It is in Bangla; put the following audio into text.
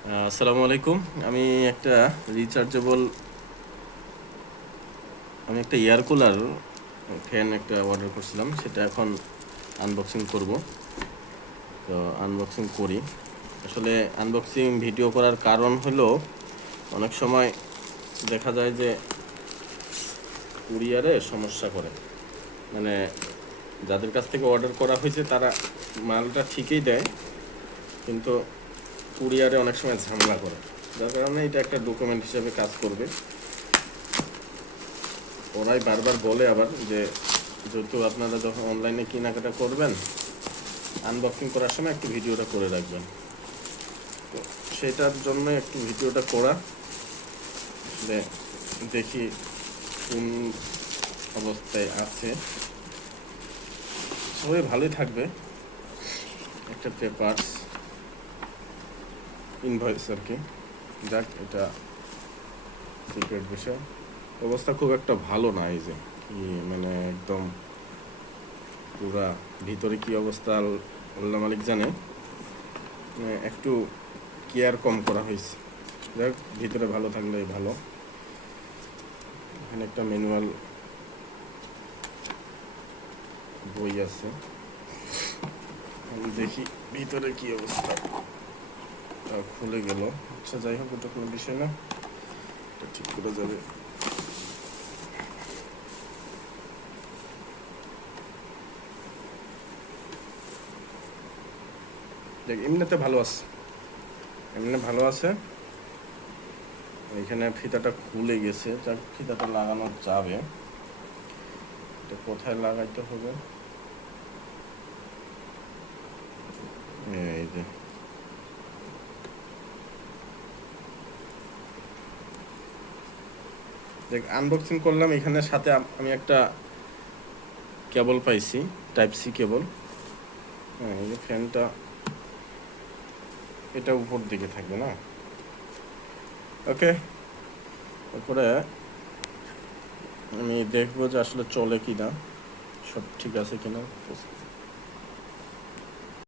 আসসালামু আলাইকুম। আমি একটা রিচার্জেবল আমি একটা এয়ার কুলার ফ্যান একটা অর্ডার করছিলাম। সেটা এখন আনবক্সিং করব। তো আনবক্সিং করি। আসলে আনবক্সিং ভিডিও করার কারণ হলো, অনেক সময় দেখা যায় যে কুরিয়ারে সমস্যা করে। মানে যাদের কাছ থেকে অর্ডার করা হয়েছে, তারা মালটা ঠিকই দেয়, কিন্তু কুরিয়ারে অনেক সময় ঝামেলা করে। যার কারণে এটা একটা ডকুমেন্ট হিসেবে কাজ করবে। ওরাই বারবার বলে আবার যে, যেহেতু আপনারা যখন অনলাইনে কেনাকাটা করবেন আনবক্সিং করার সময় একটু ভিডিওটা করে রাখবেন। তো সেটার জন্য একটু ভিডিওটা করা দেখি কোন অবস্থায় আছে। সবাই ভালোই থাকবে। একটা পেপারস। ইনভয়েস আর কি যাক, এটা সিক্রেট বিষয়। অবস্থা খুব একটা ভালো না এই যে। কি মানে একদম পুরা ভিতরে কি অবস্থা আল্লাহ মালিক জানে। একটু কেয়ার কম করা হয়েছে। যাক, ভিতরে ভালো থাকলে ভালো। এখানে একটা ম্যানুয়াল বই আছে। দেখি ভিতরে কি অবস্থা। খুলে গেল। আচ্ছা যাই হোক ওটা কোনো বিষয় না। এটা ঠিক করে যাবে। দেখ, এমনিতে ভালো আছে। এমনি ভালো আছে। এখানে ফিতাটা খুলে গেছে। যাক, ফিতাটা লাগানো যাবে। এটা কোথায় লাগাইতে হবে? এই যে দেখ আনবক্সিং করলাম, এখানে সাথে আমি একটা কেবল পাইছি টাইপ সি কেবল। হ্যাঁ এই যে ফ্যানটা এটা উপর দিকে থাকবে না? ওকে, তারপরে আমি দেখব যে আসলে চলে কি না সব ঠিক আছে কিনা।